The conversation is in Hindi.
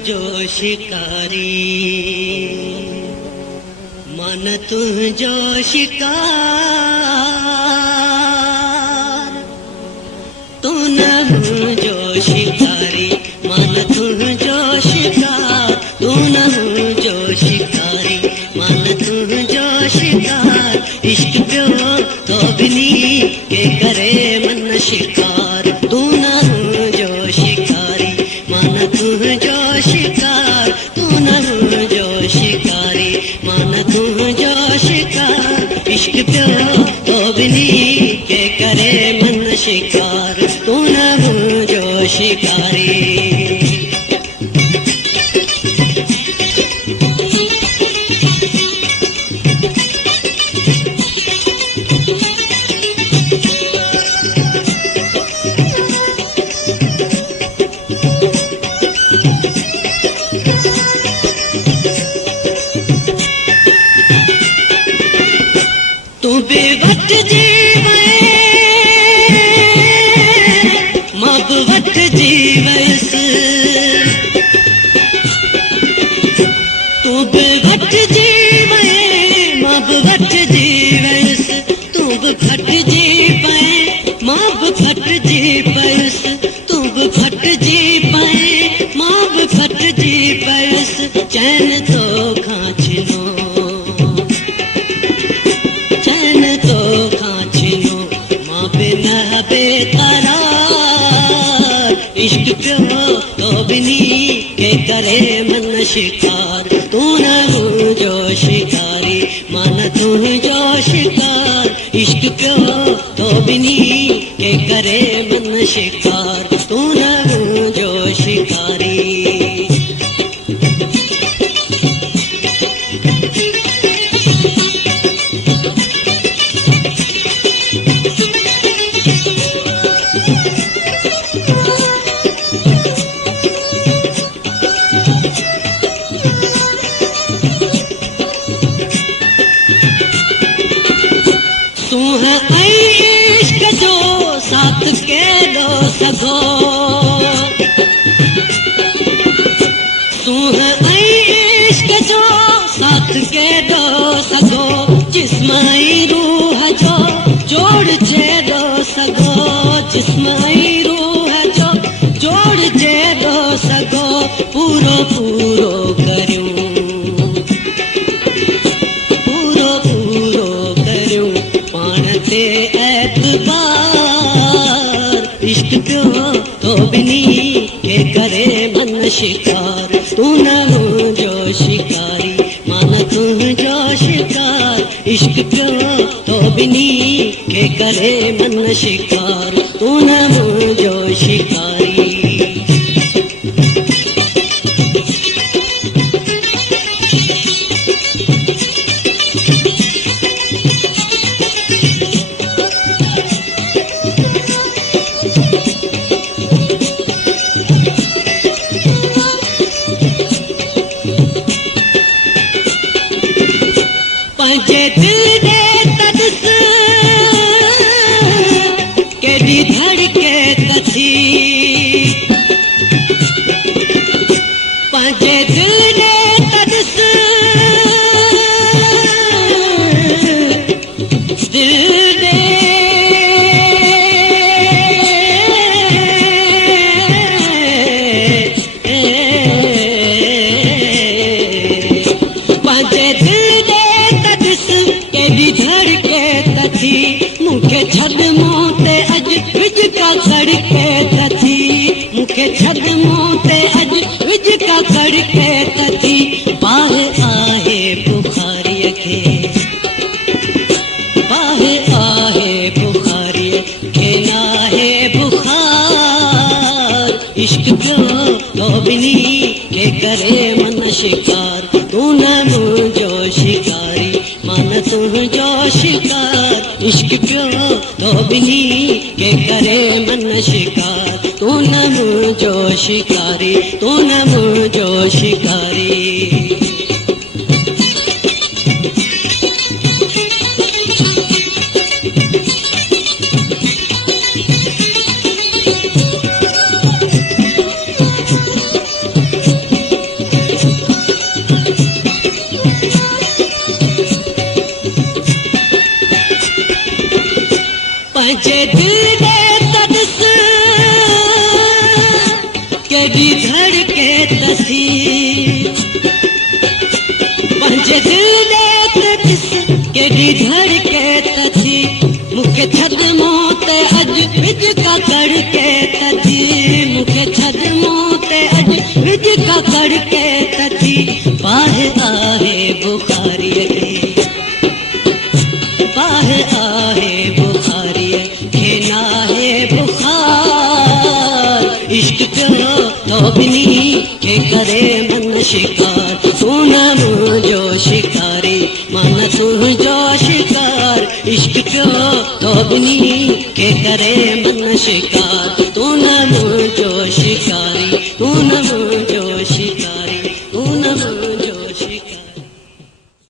तुंहिंजो शिकारी मन तुंहिंजो शिकार तू न मुंहिंजो शिकारी मन तुंहिंजो शिकार तू न मुंहिंजो शिकारी मन तुंहिंजो शिकार इश्क पियो तो बिनी के करे मन शिकार तू न मुंहिंजो शिकारी मन तुंहिंजो शिकार तू न मुंहिंजो शिकारी मन तुंहिंजो शिकार इश्क पियो तो बिनी के करे मन शिकार तू न मुंहिंजो शिकारी बेवट जीवे मां बेवट जीवस तू बेवट जीवे मां बेवट जीवस तू बेवट जी पाए मां बेवट जी पयस तू बेवट जी पाए मां बेवट जी पयस चैन तो खांचनो बेकरार इश्क पियो तो बिनी के करे मन शिकार तू न मुंहिंजो शिकारी मन तुंहिंजो शिकार इश्क पियो तो बिनी के करे मन शिकार तू न मुंहिंजो शिकारी साथ के दो सगो जिस्माई रूह जो जोड़ जे दो सगो जिस्माई रूह जो जोड़ जे दो सगो पूरो पूरो करूं पाण ते एतबार इश्क पियो तो बिनी के करे मन शिकार तू न मुंहिंजो शिकारी मन तुंहिंजो शिकार इश्क पियो तो बिनी के करे मन शिकार तू न मुंहिंजो शिकारी इश्क पियो तो बिनी के करे मन शिकार तू न मुंहिंजो शिकारी मन तुंहिंजो शिकार इश्क पियो तो बिनी के करे मन शिकार तू न मुंहिंजो शिकारी तू न मुंहिंजो शिकारी केॾी धड़के तसी पंहिंजे दिल ॾे ॾिस केॾी धड़के तसी मूंखे छॾ मूं ते अॼु विझ काकड़ के तथी मूंखे छॾ मूं ते अॼु विझ काकड़ के तथी पाहे आहे बुखारीअ खे पाहे आहे बुखारीअ खे नाहे बुखार इश्क पियो तो ॿिन्ही खे करे मन शिकार तूं न मुंहिंजो शिकारी मां न तुंहिंजो शिकार इश्क पियो तो ॿिन्ही खे करे मन शिकार तूं न मुंहिंजो शिकारी तूं